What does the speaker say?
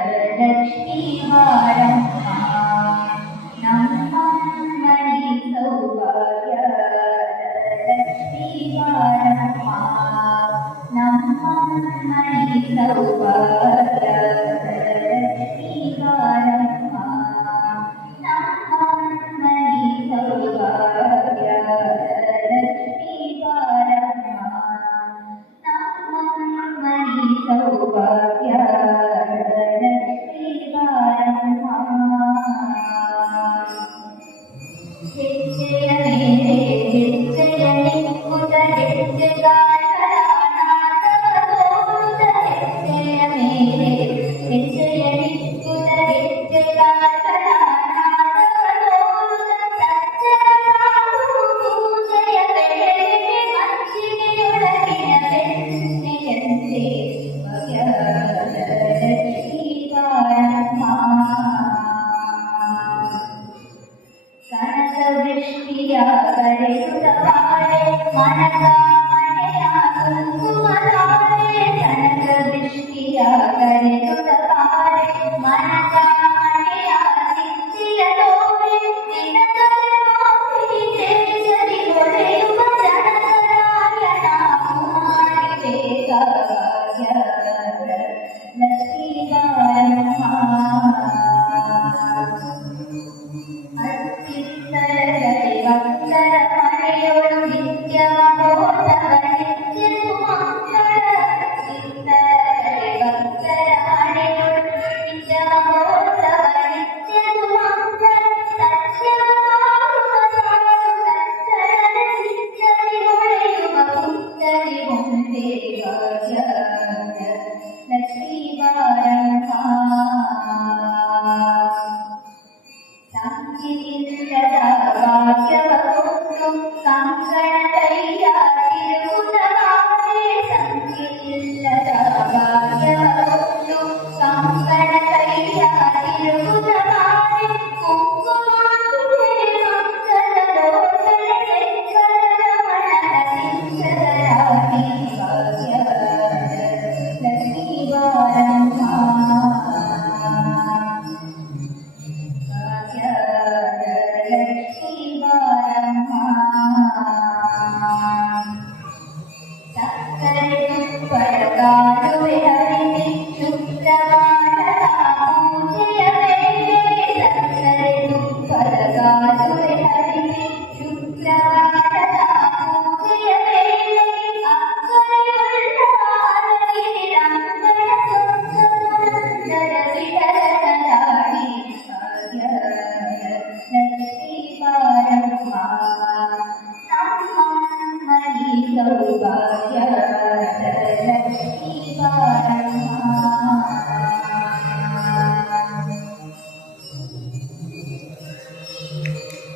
ಭಾಗ್ಯಲಕ್ಷ್ಮೀ ಬಾರಮ್ಮ ನಮ್ಮಮ್ಮನಿ ಸೌಭಾಗ್ಯಲಕ್ಷ್ಮೀ ಬಾರಮ್ಮ ನಮ್ಮಮ್ಮನಿ ಸೌಭಾಗ್ಯಲಕ್ಷ್ಮೀ ಬಾರಮ್ಮ ನಮ್ಮಮ್ಮನಿ ಸೌಭಾಗ್ಯಲಕ್ಷ್ಮೀ ಬಾರಮ್ಮ ನಮ್ಮಮ್ಮನಿ ಸೌಭಾಗ್ಯಲಕ್ಷ್ಮೀ ಬಾರಮ್ಮ ಹೆಜ್ಜೆಯ ಮೇಲೆ ಹೆಜ್ಜೆಯ ನಿಕ್ಕುತ್ತ ಹೆಜ್ಜೆಗಾರನಾದವನೋದ ಹೆಜ್ಜೆಯ ಮೇಲೆ ಹೆಜ್ಜೆಯ ನಿಕ್ಕುತ್ತ ಹೆಜ್ಜೆಗಾರನಾದವನೋದ ಸಜ್ಜನ ಸಾಧು ಪೂಜೆಯ ವೇಳೆಗೆ ಮಂಚಿಗೆಯೊಳಗಿನ ಬೆಣ್ಣೆಯಂತೆ ಭಾಗ್ಯಲಕ್ಷ್ಮೀ ಬಾರಮ್ಮ ಕನಕ ವೃಷ್ಟಿಯ ಕರೆಯುತ್ತ ಬಾಳೆ ಮನಕ ಮನೆಯ ಕುಂಕುಮಧಾರೆ ಕನಕ ವೃಷ್ಟಿಯ ಕರೆಯುತ್ತ ಬಾಳೆ ಮನಕ ಮನೆಯ ಸಿದ್ಧಿಯ ತೋರೆ ದಿನಕರ ಮಾರಿ ದೇಶದಿ ಹೊಳೆಯುವ ಜನಕರಾಯಣ ಕುಮಾರಿ ಬೇಗ ಲಕ್ಷ್ಮೀ ಬಾರಮ್ಮ ಅತ್ತಿತ್ತರಗಲಿ ಭಕ್ತರ ಮನೆಯೊಳು ನಿತ್ಯ ಮಹೋತ್ಸವ ನಿತ್ಯ ಸುಮಂಗಳ ಅತ್ತಿತ್ತರಗಲಿ ಭಕ್ತರ ಮನೆಯೊಳು ನಿತ್ಯ ಮಹೋತ್ಸವ ನಿತ್ಯ ಸುಮಂಗಳ ಸತ್ಯವಾರುವ ಸಾಧು ಸಜ್ಜನರ ಚಿತ್ತದಿ ಹೊಳೆಯುವ ಪುತ್ತರಿ ಮುಂದೆ ಲಕ್ಷ್ಮೀ ಬಾರಮ್ಮ ಸಂಚಿಲ್ಲದ ಭಾಗ್ಯವ ಕೊಟ್ಟು ಕಂಕಣದಯ್ಯ ತಿರುಗುತ್ತವಾರೆ ಸಂಚಿಲ್ಲದ ಭಾಗ್ಯವ ಕೊಟ್ಟು ಕಂಕಣದಯ್ಯ ತಿರುಗುತ್ತವಾರೆ ಕುಂಕುಮಾಂಬುಜೆ ಮಂಗಲಲೋಚನೆ ಶಂಕರ ರಮಣನ ಸಿಂಚದರಾಣಿ ಭಾಗ್ಯಲಕ್ಷ್ಮೀ ಬಾರಮ್ಮ ಲಕ್ಷ್ಮೀ ಬಾರಮ್ಮ ಸಕ್ಕರೆ ತುಪ್ಪದ